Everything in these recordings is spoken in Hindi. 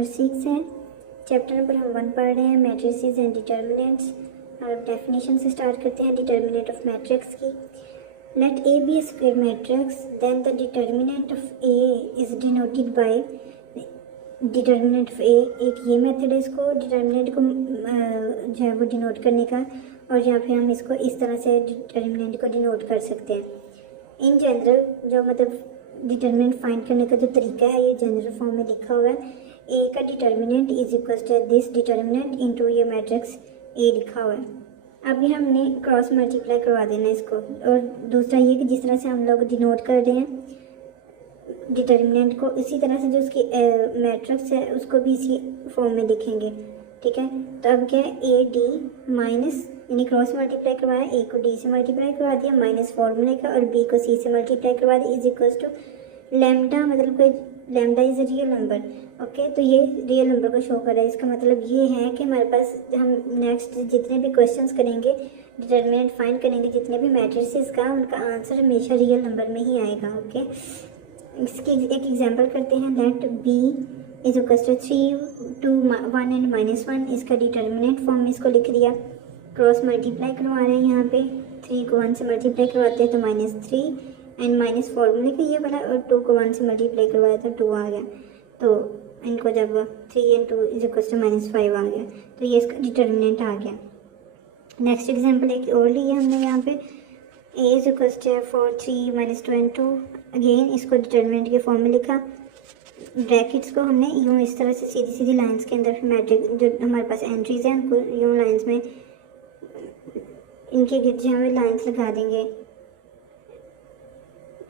नंबर 6 है। चैप्टर नंबर हम 1 पढ़ रहे हैं, मैट्रिसेस एंड डिटर्मिनेंट्स। और डेफिनेशन से स्टार्ट करते हैं डिटर्मिनेंट ऑफ मैट्रिक्स की। Let A be a square matrix, then the determinant of A is denoted by determinant of A. एक ये मेथड है इसको डिटर्मिनेंट को जो है वो डिनोट करने का, और या फिर हम इसको इस तरह से डिटर्मिनेंट को डिनोट कर सकते हैं। इन जनरल जो मतलब डिटर्मिनेंट फाइंड करने का जो तरीका है ये जनरल फॉर्म में लिखा हुआ है। ए का determinant is equal to this determinant into ये मैट्रिक्स ए लिखा हुआ है। अभी हमने क्रॉस मल्टीप्लाई करवा देना है इसको। और दूसरा ये कि जिस तरह से हम लोग डिनोट कर रहे हैं डिटर्मिनेंट को, इसी तरह से जो उसकी मैट्रिक्स है उसको भी इसी फॉर्म में लिखेंगे। ठीक है, तो अब क्या है, ए डी माइनस यानी क्रॉस मल्टीप्लाई करवाया, ए को डी से मल्टीप्लाई करवा दिया माइनस फॉर्मूले का, और बी को सी से मल्टीप्लाई करवा दिया, इज इक्वल्स टू लैम्डा, मतलब कोई lambda is a real number. Okay, तो ये रियल नंबर को शो कर रहा है। इसका मतलब ये है कि हमारे पास हम नेक्स्ट जितने भी क्वेश्चंस करेंगे, डिटर्मिनेंट फाइंड करेंगे जितने भी मैट्रिसेस का, उनका आंसर हमेशा रियल नंबर में ही आएगा। ओके, इसकी एक एग्जांपल करते हैं। Let B is equal to 3 2 1 and -1। इसका डिटर्मिनेंट फॉर्म में इसको लिख दिया। क्रॉस मल्टीप्लाई करवा रहे हैं, यहाँ पे 3 को 1 से मल्टीप्लाई करवाते हैं तो -3 एंड माइनस फॉर्मूले का ये वाला, और 2 को 1 से मल्टीप्लाई करवाया तो 2 आ गया। तो इनको जब 3 एंड 2 इज इक्वल टू -5 आ गया, तो ये इसका डिटर्मिनेंट आ गया। नेक्स्ट एग्जाम्पल एक और लिया हमने यहाँ पे, A is equal to 4 3 -2 and 2। Again इसको डिटर्मिनेंट के फॉर्म में लिखा। ब्रैकेट्स को हमने यूँ इस तरह से सीधी सीधी लाइंस के अंदर मैट्रिक जो हमारे पास एंट्रीज हैं उनको यूँ लाइंस में इनके गिरजे हमें लाइंस लगा देंगे।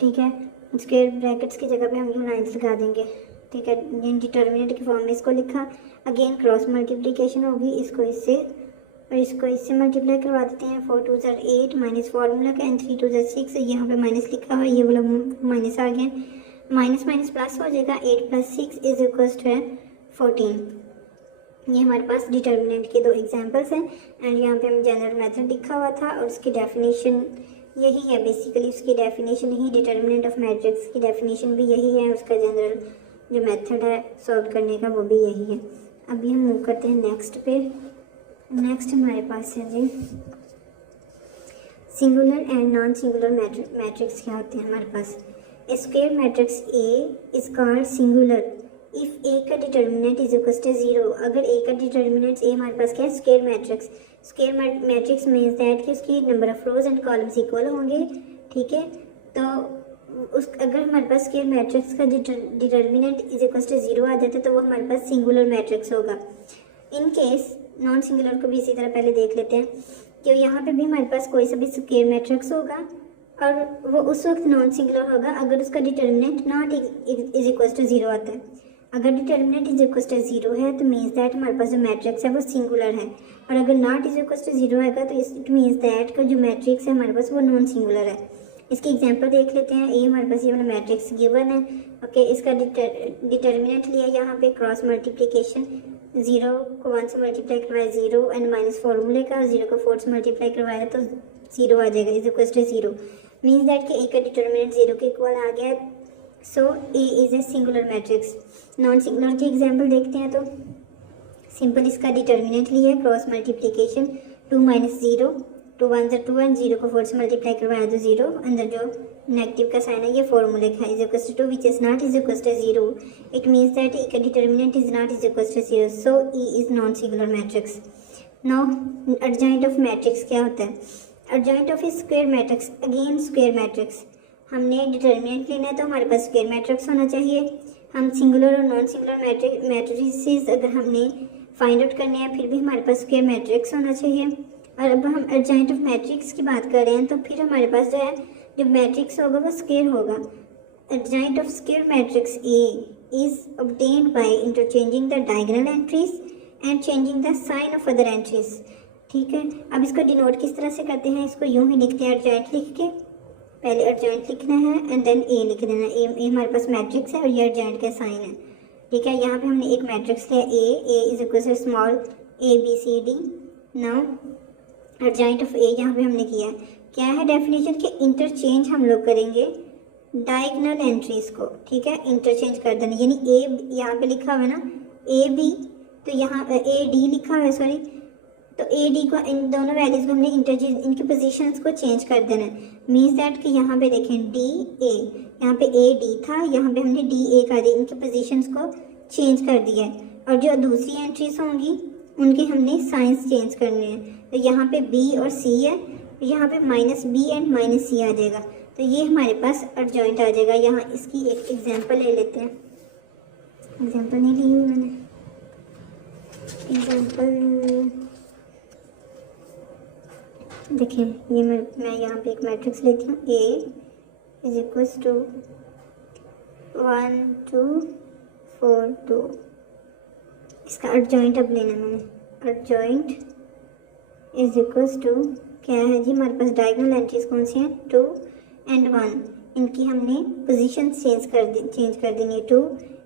ठीक है, स्क्वायर ब्रैकेट्स की जगह पे हम यूँ लाइंस लगा देंगे। ठीक है, डिटर्मिनेंट के फॉर्म में इसको लिखा। अगेन क्रॉस मल्टीप्लिकेशन होगी, इसको इससे और इसको इससे मल्टीप्लाई करवा देते हैं। 4 2 8 माइनस फार्मूला का, एंड 3 2 6। यहाँ पे माइनस लिखा हुआ है, ये वाला माइनस आ गया, माइनस माइनस प्लस हो जाएगा। 8 + 6 इज इक्वल्स टू 14। ये हमारे पास डिटर्मिनेंट के 2 एग्जांपल्स हैं। एंड यहाँ पे हम जनरल मेथड लिखा हुआ था, और उसकी डेफिनेशन यही है। बेसिकली उसकी definition he determinant of matrix की डेफिनेशन भी यही है, उसका जनरल जो मेथड है सॉल्व करने का वो भी यही है। अभी हम मूव करते हैं नेक्स्ट पे। नेक्स्ट हमारे पास है जी singular and non singular matrix क्या होते हैं हमारे पास। Square matrix A is called singular if A का डिटर्मिनेंट इज इक्वल टू 0। अगर ए का डिटर्मिनेंट ए हमारे पास क्या है, square matrix. Square matrix means that कि उसकी number of rose and columns equal होंगे। ठीक है, तो उस अगर हमारे पास स्क्वायर मैट्रिक्स का डिटर्मिनेंट इज इक्वल टू 0 आ जाता है तो वो हमारे पास सिंगुलर मैट्रिक्स होगा। इन केस नॉन सिंगुलर को भी इसी तरह पहले देख लेते हैं कि यहाँ पे भी हमारे पास कोई सा भी स्क्वायर मैट्रिक्स होगा, और वो उस वक्त नॉन सिंगुलर होगा अगर उसका determinant not is equal to 0 आता है। अगर डिटर्मिनेंट इज इक्वल टू 0 है तो मीन्स दैट हमारे पास जो मैट्रिक्स है वो सिंगुलर है, और अगर नॉट इज इक्वल टू 0 आएगा तो इट मीन्स दैट का जो मैट्रिक्स है हमारे पास वो नॉन सिंगुलर है। इसकी एग्जांपल देख लेते हैं। ये हमारे पास ये वाला मैट्रिक्स गिवन है। ओके, इसका डिटर्मिनेंट लिया यहाँ पे क्रॉस मल्टीप्लिकेशन, 0 को 1 से मल्टीप्लाई करवाया 0 एंड माइनस फॉर्मूले का, 0 को 4 से मल्टीप्लाई करवाया तो 0 आ जाएगा, is equal to 0। Means that कि ए का डिटर्मिनेंट 0 के इक्वल आ गया, so A is A singular matrix. Non singular की एग्जांपल देखते हैं तो सिंपल इसका डिटर्मिनेंट लिया है क्रॉस मल्टीप्लिकेशन, 2 - 0 2 1 2 एंड 0 को 4 से मल्टीप्लाई करवाया तो 0, अंदर जो नेगेटिव का साइन है ये फॉर्मूले का है, is equal to 2 which is not is equal to 0। It means that A का determinant is not is equal to 0, so E is non singular matrix. Now adjoint of matrix क्या होता है। Adjoint of square matrix, again square matrix. हमने डिटर्मिनेंट लेना है तो हमारे पास स्क्वायर मैट्रिक्स होना चाहिए। हम सिंगुलर और नॉन सिंगुलर मैट्रिसेस अगर हमने फाइंड आउट करने हैं फिर भी हमारे पास स्क्वायर मैट्रिक्स होना चाहिए। और अब हम एडजॉइंट ऑफ मैट्रिक्स की बात कर रहे हैं तो फिर हमारे पास जो है जो मैट्रिक्स होगा वो स्क्वायर होगा। Adjoint of square matrix A is obtained by interchanging the diagonal entries and changing the sign of other entries. ठीक है, अब इसको डिनोट किस तरह से करते हैं, इसको यूँ ही लिखते हैं एडजॉइंट लिख के। पहले एडजॉइंट लिखना है एंड देन ए लिख देना। ए हमारे पास मैट्रिक्स है और ये एडजॉइंट का साइन है। ठीक है, यहाँ पे हमने एक मैट्रिक्स लिया A is equal to small ABCD। Now adjoint of A यहाँ पे हमने किया क्या है डेफिनेशन के इंटरचेंज हम लोग करेंगे डायगोनल एंट्रीज को। ठीक है, इंटरचेंज कर देना, यानी ए यहाँ पे लिखा हुआ है ना, ए बी, तो यहाँ ए डी लिखा हुआ है, सॉरी, तो ए डी को, इन दोनों वैल्यूज़ को हमने इंटरचेंज, इनकी पोजीशंस को चेंज कर देना है। मीन्स दैट कि यहाँ पे देखें डी ए, यहाँ पे ए डी था, यहाँ पे हमने डी ए कर दिया, इनकी पोजीशंस को चेंज कर दिया है। और जो दूसरी एंट्रीज होंगी उनके हमने साइंस चेंज करने हैं। तो यहाँ पे बी और सी है, यहाँ पे माइनस बी एंड माइनस सी आ जाएगा, तो ये हमारे पास एडजॉइंट आ जाएगा। यहाँ इसकी एक एग्जांपल ले लेते हैं। एग्जांपल नहीं ली हुई मैंने, एग्जांपल देखिए, ये मैं यहाँ पे एक मैट्रिक्स लेती हूँ, ए इज इक्वल्स टू 1 2 4 2। इसका एडजॉइंट अब लेना है मैंने। एडजॉइंट इज इक्वल्स टू क्या है जी, हमारे पास डायगोनल एंट्रीज कौन सी हैं, 2 एंड 1, इनकी हमने पोजीशन चेंज कर देनी है, 2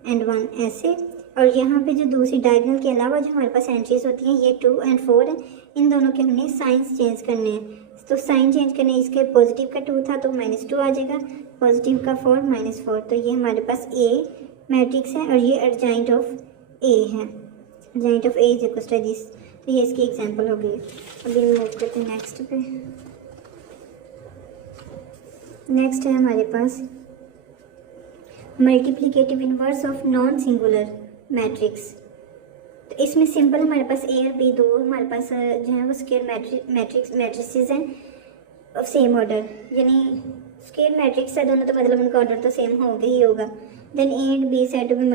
एंड 1 ऐसे। और यहाँ पे जो दूसरी डायगोनल के अलावा जो हमारे पास एंट्रीज होती हैं, ये 2 एंड 4 है, इन दोनों के हमने साइंस चेंज करने हैं। तो साइन चेंज करने, इसके पॉजिटिव का 2 था तो -2 आ जाएगा, पॉजिटिव का 4 -4, तो ये हमारे पास ए मैट्रिक्स है और ये एडजॉइंट ऑफ ए है। Adjoint of A is equal to this. तो ये इसकी एग्जांपल हो गई। अभी मूव करते हैं नेक्स्ट पे। नेक्स्ट है हमारे पास multiplicative inverse of non singular matrix. तो इसमें सिंपल हमारे पास ए और बी दो हमारे पास जो है वो स्क्वायर मैट्रिसेस हैं ऑफ सेम ऑर्डर, यानी स्क्वायर मैट्रिक्स है दोनों, तो मतलब उनका ऑर्डर तो सेम होगा ही होगा। Then A and B said to be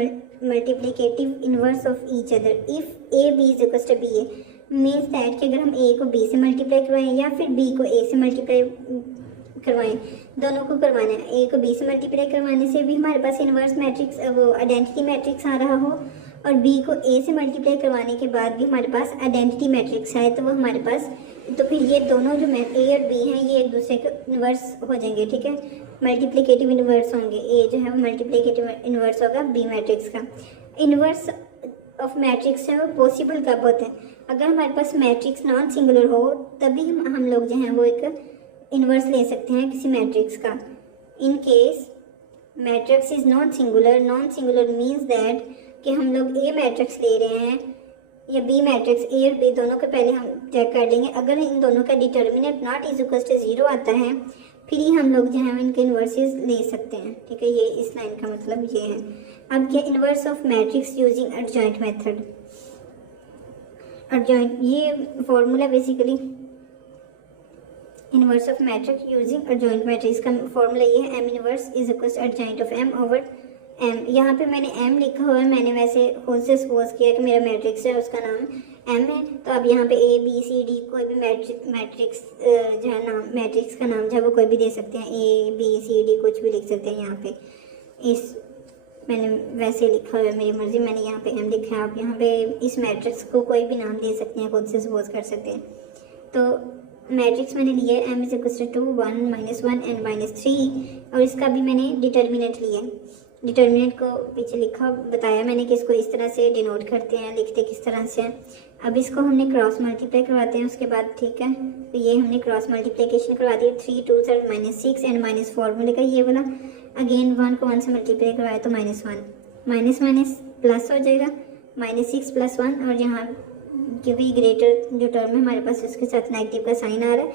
multiplicative inverse of each other if A B is equal to B A. Means that कि अगर हम ए को बी से मल्टीप्लाई करवाएं या फिर बी को ए से मल्टीप्लाई करवाएं, दोनों को करवाना है। ए को बी से मल्टीप्लाई करवाने से भी हमारे पास इनवर्स मैट्रिक्स वो आइडेंटिटी मैट्रिक्स आ रहा हो, और बी को ए से मल्टीप्लाई करवाने के बाद भी हमारे पास आइडेंटिटी मैट्रिक्स है, तो वो हमारे पास, तो फिर ये दोनों जो ए और बी हैं ये एक दूसरे के इनवर्स हो जाएंगे, ठीक है, मल्टीप्लिकेटिव इनवर्स होंगे। ए जो है वो मल्टीप्लिकेटिव इनवर्स होगा बी मैट्रिक्स का। इनवर्स ऑफ मैट्रिक्स है वो पॉसिबल कब होते हैं, अगर हमारे पास मैट्रिक्स नॉन सिंगुलर हो तभी हम लोग जो हैं वो एक इनवर्स ले सकते हैं किसी मैट्रिक्स का। In case matrix is non singular means that कि हम लोग ए मैट्रिक्स ले रहे हैं या बी मैट्रिक्स, ए और बी दोनों के पहले हम चेक कर लेंगे। अगर इन दोनों का determinant not is equal to 0 आता है, फिर ही हम लोग जो है इनके इन्वर्सेस ले सकते हैं, ठीक है। ये इस लाइन का मतलब ये है। अब क्या inverse of matrix using adjoint method. Adjoint ये formula basically inverse of matrix using adjoint matrix का फॉर्मूला ये है, M inverse is equal to adjoint of M over M. यहाँ पे मैंने एम लिखा हुआ है, मैंने वैसे खुद से सपोज किया कि मेरा मैट्रिक्स है उसका नाम एम है, तो अब यहाँ पे ए बी सी डी कोई भी मैट्रिक्स जो है नाम मैट्रिक्स का नाम जो है वो कोई भी दे सकते हैं, ए बी सी डी कुछ भी लिख सकते हैं। यहाँ पे इस मैंने वैसे लिखा हुआ है, मेरी मर्जी, मैंने यहाँ पे एम लिखा है। आप यहाँ पे इस मैट्रिक्स को कोई भी नाम दे सकते हैं, खुद से सपोज कर सकते हैं। तो मैट्रिक्स मैंने लिया है M is equal to 1 -1 and -3, और इसका भी मैंने डिटर्मिनेंट लिया है। डिटर्मिनेंट को पीछे लिखा बताया मैंने कि इसको इस तरह से डिनोट करते हैं, लिखते किस तरह से हैं। अब इसको हमने क्रॉस मल्टीप्लाई करवाते हैं उसके बाद, ठीक है। तो ये हमने क्रॉस मल्टीप्लिकेशन करवा दी, 3 2 -6 एंड -4 मिलेगा ये वाला। अगेन 1 को 1 से मल्टीप्लाई करवाया तो -1 प्लस हो जाएगा, -6 + 1, और यहाँ क्योंकि ग्रेटर जो टर्म है हमारे पास उसके साथ नेगेटिव का साइन आ रहा है,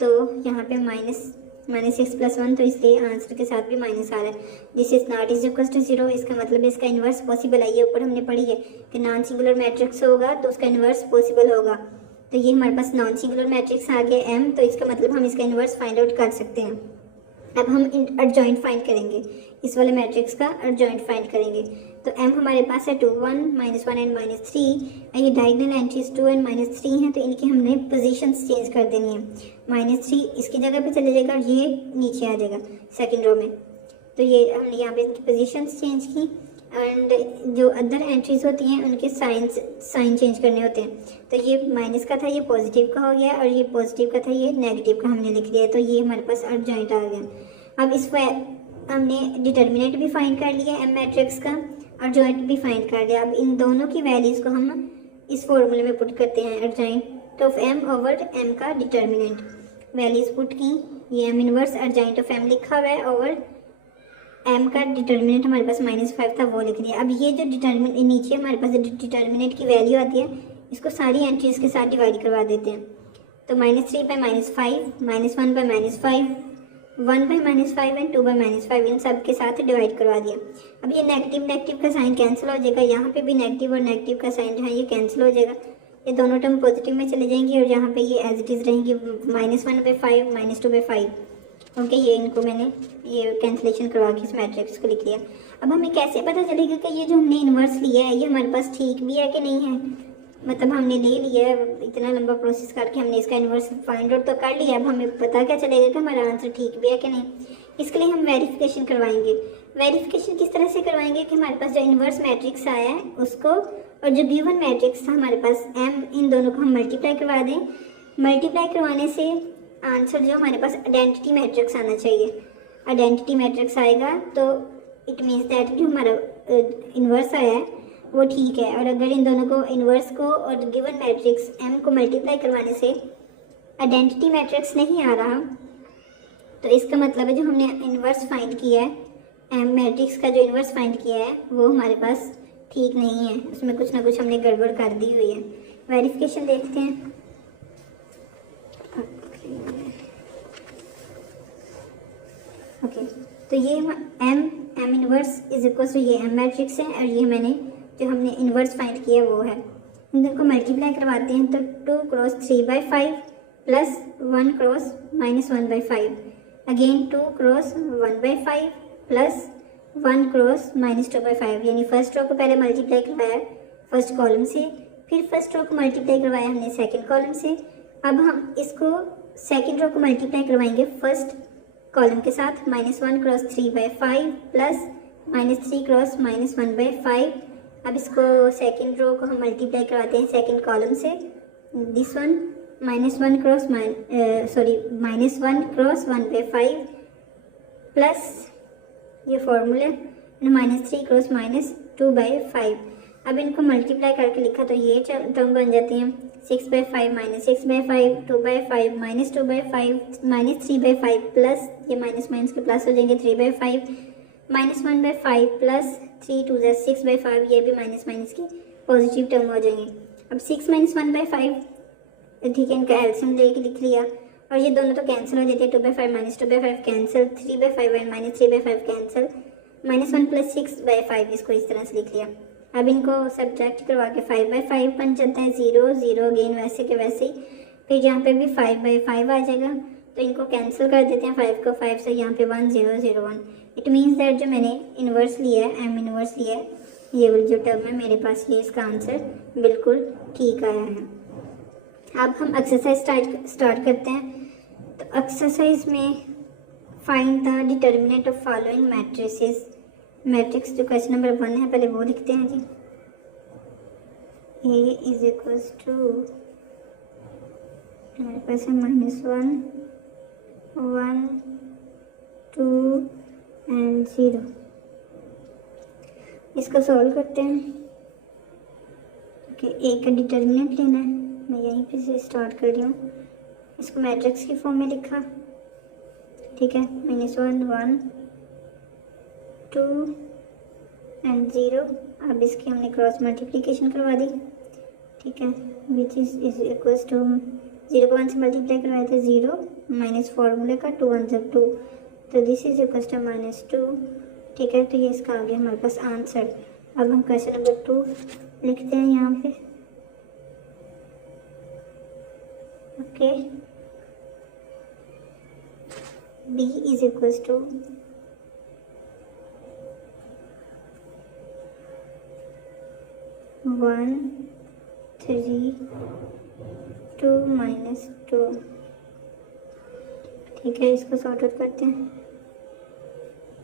तो यहाँ पे -6 + 1, तो इसलिए आंसर के साथ भी माइनस आ रहा है। This is not is equal to 0, इसका मतलब इसका इन्वर्स पॉसिबल है। ये ऊपर हमने पढ़ी है कि नॉन सिंगुलर मैट्रिक्स होगा तो उसका इन्वर्स पॉसिबल होगा। तो ये हमारे पास नॉन सिंगुलर मैट्रिक्स आ गया m, तो इसका मतलब हम इसका इन्वर्स फाइंड आउट कर सकते हैं। अब हम एडजॉइंट फाइंड करेंगे, इस वाले मैट्रिक्स का एडजॉइंट फाइंड करेंगे। तो m हमारे पास है 2 1 -1 एंड -3, ये डायगोनल एंट्रीज 2 एंड -3 हैं, तो इनकी हमने पोजीशंस चेंज कर देनी है। -3 इसकी जगह पे चले जाएगा और ये नीचे आ जाएगा सेकंड रो में। तो ये हमने यहाँ पे इनकी पोजीशंस चेंज की, एंड जो अदर एंट्रीज होती हैं उनके साइन चेंज करने होते हैं। तो ये माइनस का था ये पॉजिटिव का हो गया, और ये पॉजिटिव का था ये नेगेटिव का हमने लिख दिया, तो ये हमारे पास एडजॉइंट आ गया। अब इस हमने डिटर्मिनेंट भी फाइंड कर लिया एम मैट्रिक्स का, और जॉइंट भी फाइंड कर लिया। अब इन दोनों की वैल्यूज़ को हम इस फॉर्मूले में पुट करते हैं, adjoint of M over M का डिटर्मिनेंट। वैल्यूज़ पुट की, ये M inverse adjoint of M लिखा हुआ है ओवर m का डिटर्मिनेंट हमारे पास -5 था वो लिख लिया। अब ये जो नीचे हमारे पास डिटर्मिनेंट की वैल्यू आती है इसको सारी एंट्रीज के साथ डिवाइड करवा देते हैं। तो -3 by -5, -1 by -5, 1 by -5 and 2 by -5 इन सब के साथ डिवाइड करवा दिया। अब ये नेगेटिव का साइन कैंसिल हो जाएगा, यहाँ पे भी नेगेटिव और नेगेटिव का साइन जो है ये कैंसिल हो जाएगा, ये दोनों टर्म पॉजिटिव में चले जाएंगी और यहाँ पे ये एज इट इज़ रहेंगी -1/5 -2/5। ओके, ये इनको मैंने ये कैंसिलेशन करवा के इस मैट्रिक्स को लिख लिया। अब हमें कैसे पता चलेगा कि ये जो हमने इन्वर्स लिया है ये हमारे पास ठीक भी है कि नहीं है, मतलब हमने ले लिया है, इतना लंबा प्रोसेस करके हमने इसका इन्वर्स फाइंड आउट तो कर लिया, अब हमें पता क्या चलेगा कि हमारा आंसर ठीक भी है कि नहीं। इसके लिए हम वेरिफिकेशन करवाएंगे। वेरिफिकेशन किस तरह से करवाएंगे कि हमारे पास जो इन्वर्स मैट्रिक्स आया है उसको और जो गिवन मैट्रिक्स था हमारे पास m, इन दोनों को हम मल्टीप्लाई करवा दें। मल्टीप्लाई करवाने से आंसर जो हमारे पास आइडेंटिटी मैट्रिक्स आना चाहिए। आइडेंटिटी मैट्रिक्स आएगा तो इट मीन्स दैट जो हमारा इन्वर्स आया है वो ठीक है। और अगर इन दोनों को इन्वर्स को और गिवन मैट्रिक्स m को मल्टीप्लाई करवाने से आइडेंटिटी मैट्रिक्स नहीं आ रहा तो इसका मतलब है जो हमने इन्वर्स फाइंड किया है, m मैट्रिक्स का जो इन्वर्स फाइंड किया है वो हमारे पास ठीक नहीं है, उसमें कुछ ना कुछ हमने गड़बड़ कर दी हुई है। वेरिफिकेशन देखते हैं। ओके, तो ये m inverse is equal to ये m मैट्रिक्स है और ये मैंने जो हमने इन्वर्स फाइंड किया वो है। इन दोनों को मल्टीप्लाई करवाते हैं तो 2 cross 3/5 plus 1 cross -1/5, again 2 cross 1/5 plus 1 cross -2/5, यानी फर्स्ट रो को पहले मल्टीप्लाई करवाया फर्स्ट कॉलम से, फिर फर्स्ट रो को मल्टीप्लाई करवाया हमने सेकंड कॉलम से। अब हम इसको सेकंड रो को मल्टीप्लाई करवाएंगे फर्स्ट कॉलम के साथ, -1 क्रॉस 3/5 प्लस -3 क्रॉस -1/5। अब इसको सेकंड रो को हम मल्टीप्लाई करवाते हैं सेकंड कॉलम से, दिस वन -1 क्रॉस -1/5 प्लस ये फॉर्मूला -3 क्रॉस -2/5। अब इनको मल्टीप्लाई करके लिखा तो ये टर्म बन जाती हैं 6/5 -6/5, 2/5 -2/5, -3/5 प्लस ये माइनस के प्लस हो जाएंगे 3/5, -1/5 प्लस 3 2 6/5, ये भी माइनस की पॉजिटिव टर्म हो जाएंगे। अब 6 - 1/5 ठीक है, इनका एलसीएम लेके लिख लिया और ये दोनों तो कैंसिल हो जाते हैं, 2/5 -2/5 कैंसिल, 3/5 एंड -3/5 कैंसिल, -1 प्लस 6/5 इसको इस तरह से लिख लिया। अब इनको सब्ट्रैक्ट करवा के 5/5 बन जाता है, 0 0 अगेन वैसे के वैसे ही, फिर यहाँ पे भी 5/5 आ जाएगा तो इनको कैंसिल कर देते हैं 5 को 5 से, यहाँ पे 1 0 0 1। इट मीन्स दैट जो मैंने इन्वर्स लिया है m इन्वर्स लिया है ये वाली जो टर्म है मेरे पास ये इसका आंसर बिल्कुल ठीक आया है। अब हम एक्सरसाइज स्टार्ट करते हैं। तो एक्सरसाइज में find the determinant of following matrices. Matrix जो क्वेश्चन नंबर 1 है पहले वो लिखते हैं जी। A इज इक्वल्स टू हमारे पास है -1 1 2 एंड 0। इसको सॉल्व करते हैं। ओके, A का डिटर्मिनेंट लेना है, मैं यहीं पे से स्टार्ट कर रही हूँ। इसको मैट्रिक्स की फॉर्म में लिखा, ठीक है, -1 1 2 एंड 0। अब इसकी हमने क्रॉस मल्टीप्लिकेशन करवा दी, ठीक है, विच इज इक्वल्स टू 0 को 1 से मल्टीप्लाई करवाए थे 0 माइनस फॉर्मूले का 2 1 जब 2, तो दिस इज इक्वल्स टू -2, ठीक है। तो ये इसका आ गया हमारे पास आंसर। अब हम क्वेश्चन नंबर 2 लिखते हैं यहाँ पे। Okay, B is equals to 1 3 2 -2, ठीक है। इसको सॉर्ट आउट करते हैं।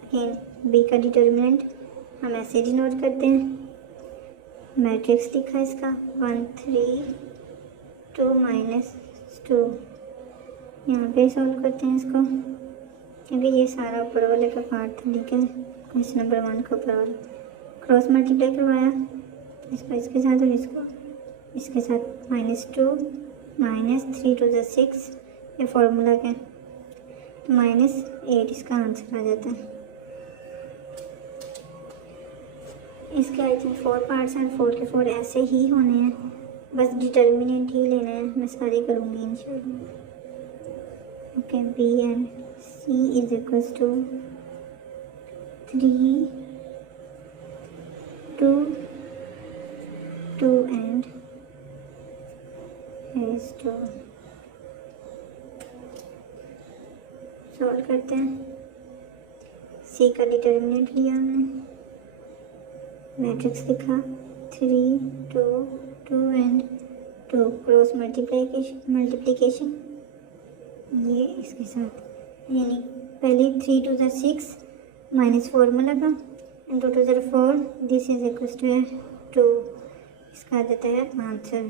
अगेन B का डिटर्मिनेंट हम ऐसे डिनोट करते हैं, मैट्रिक्स लिखा इसका 1 3 2 -2। यहाँ पे सॉल्व करते हैं इसको, क्योंकि ये सारा ऊपर वाले का पार्ट था, ठीक है। क्वेश्चन नंबर 1 का ऊपर वाला क्रॉस मल्टीप्लाई करवाया इसको इसके साथ और इसको इसके साथ, -2 -3 2 6, ये फॉर्मूला का -8 इसका आंसर आ जाता है। इसके आई थिंक 4 पार्ट्स हैं, 4 के 4 ऐसे ही होने हैं, बस डिटर्मिनेंट ही लेना है, मैं सारे करूँगी इंशाल्लाह। Okay, B and C is equals to 3 2 2 and is 2। Solve करते हैं। सी का डिटर्मिनेंट लिया हमने, मैट्रिक्स लिखा 3 2 2 एंड 2, क्रॉस मल्टीप्लिकेशन ये इसके साथ, यानी पहले 3 2 6 माइनस फॉर्मूला का and 2 2 4, this is equal to 2, इसका आ जाता है आंसर।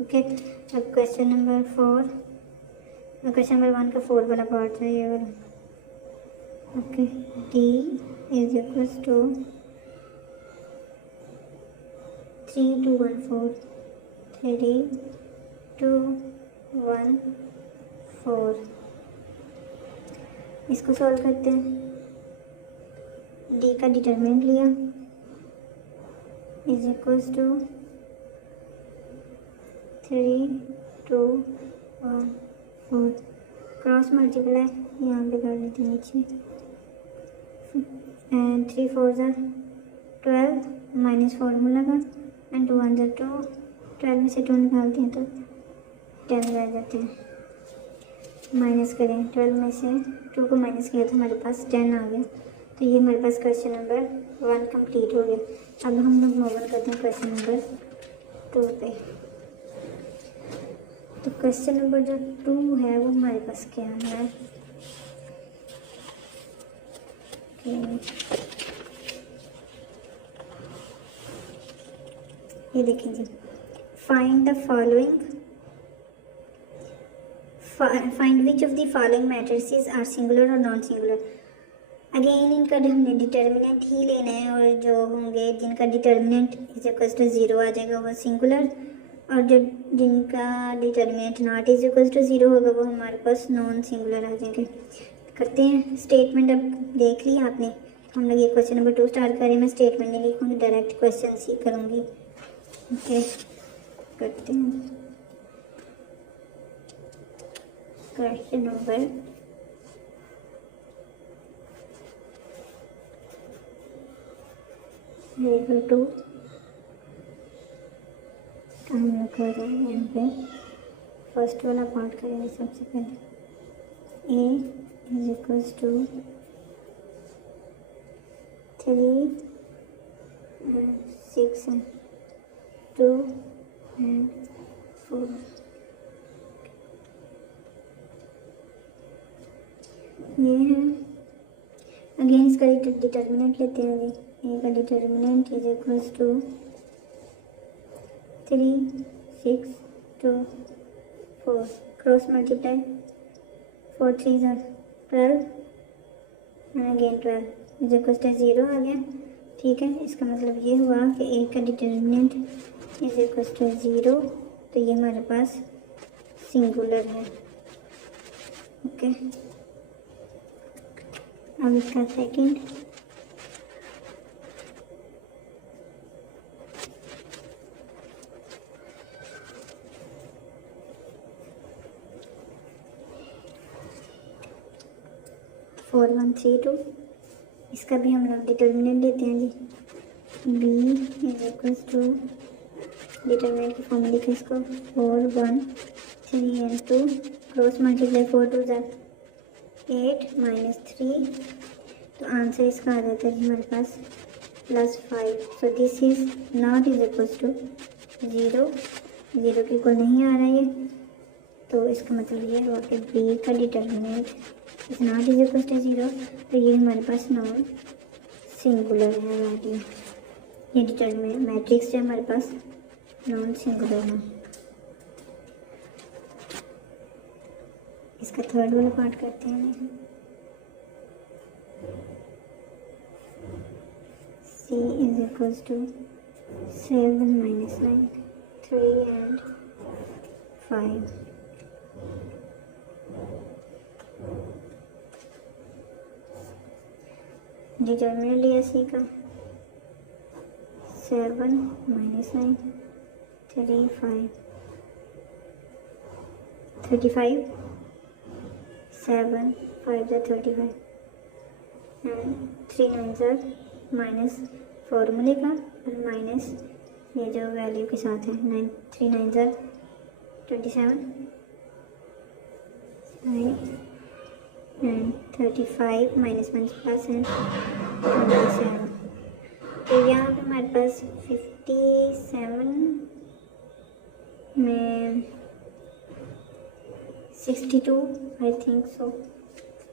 ओके, अब क्वेश्चन नंबर 4, क्वेश्चन नंबर 1 का 4 वाला पार्ट चाहिए वाला। Okay, D is equals to 3 2 1 4 3 2 1 4। इसको सॉल्व करते हैं। डी का डिटरमिनेंट लिया is equals to 3 2 1 4, cross multiply यहाँ पे कर लेते हैं नीचे, एंड 3 4 ज़ा 12 माइनस फार्मूला का एंड 2 1 ज़ा 2, 12 में से 2 निकालते हैं तो 10 रह जाते हैं। माइनस करें, 12 में से 2 को माइनस किया तो हमारे पास 10 आ गया। तो ये हमारे पास क्वेश्चन नंबर 1 कंप्लीट हो गया। अब हम लोग मूव ऑन करते हैं क्वेश्चन नंबर 2 पे। तो क्वेश्चन नंबर जो 2 है वो हमारे पास क्या है, ये देखें जी, find the following, find which of the following matrices are singular और नॉन सिंगुलर। अगेन इनका हमने डिटर्मिनेंट ही लेना है, और जो होंगे जिनका डिटर्मिनेंट इज इक्वल टू 0 आ जाएगा वो सिंगुलर, और जो जिनका determinant not is equal to 0 होगा वो हमारे पास नॉन सिंगुलर आ जाएंगे। करते हैं स्टेटमेंट। अब देख लिया आपने, हम लोग ये क्वेश्चन नंबर 2 स्टार्ट करें। मैं स्टेटमेंट नहीं लिखूँगी, डायरेक्ट क्वेश्चन ही करूँगी। ओके, करते हैं क्वेश्चन नंबर 2। हम लोग कर रहे हैं यहाँ पे फर्स्ट वाला पार्ट करेंगे सबसे पहले। ए इज इक्वल्स टू 3 6 2 एंड 4। ये है। अगेन इसका डिटर्मिनेंट लेते हैं। ए का determinant is equals to 3 6 2 4, cross multiply 4 3 ज़ा 12 and again 12 is equals to 0 आ गया। ठीक है, इसका मतलब ये हुआ कि ए का डिटर्मिनेंट इज इक्वल्स टू 0, तो ये हमारे पास सिंगुलर है। ओके, अब इसका सेकंड, फोर 1 3 2, इसका भी हम लोग डिटर्मिनेंट लेते हैं जी। B is equals to, determinant की फॉर्म लिखे इसको 4 1 3 एंड 2, क्रॉस मल्टीप्लाई 4 2 ज़ा 8 माइनस 3, तो आंसर इसका आ जाता है जी हमारे पास +5। So this is not is equals to 0, 0 के इक्वल नहीं आ रहा है, तो इसका मतलब ये हुआ कि बी का determinant is not is equal to 0, तो ये हमारे पास नॉन सिंगुलर है वैल्यू। ये डिटर्मिनेंट मैट्रिक्स है हमारे पास नॉन सिंगुलर है। इसका थर्ड वाला पार्ट करते हैं। C is equals to 7 minus 9 3 and 5। Determinant लिया सी का, 7 minus 9 3 5 35 7 5 are 35 and 3 9s are minus फॉर्मूले का और माइनस ये जो वैल्यू के साथ है 3 9s are 27 and 35 minus plus है 27। तो यहाँ पे हमारे पास 57 में 62 आई थिंक सो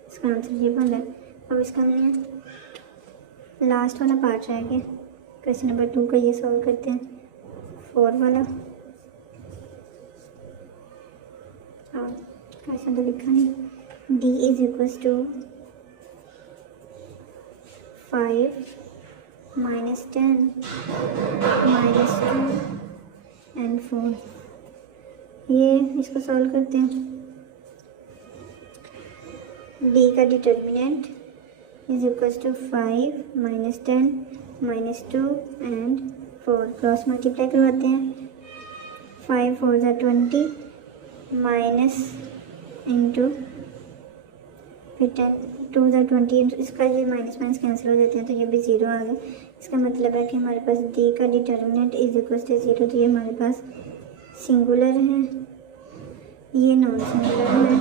इसका आंसर ये बन रहा है। अब इसका हमने लास्ट वाला पार्ट रह गया, क्वेश्चन नंबर 2 का ये सॉल्व करते हैं 4 वाला। और क्वेश्चन तो लिखा है d is equals to 5 minus 10 minus 2 and 4। ये इसको सॉल्व करते हैं। d का determinant is equals to 5 minus 10 minus 2 and 4। Cross multiply करवाते हैं। 5 4 ज़ा 20 माइनस इंटू फिर 10 2 ज़ा 20, इसका ये माइनस माइनस कैंसिल हो जाते हैं तो ये भी 0 आ गया। इसका मतलब है कि हमारे पास d का डिटर्मिनेंट इज इक्वल टू 0। तो ये हमारे पास सिंगुलर है, ये नॉन सिंगुलर है,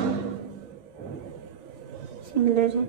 सिंगुलर है।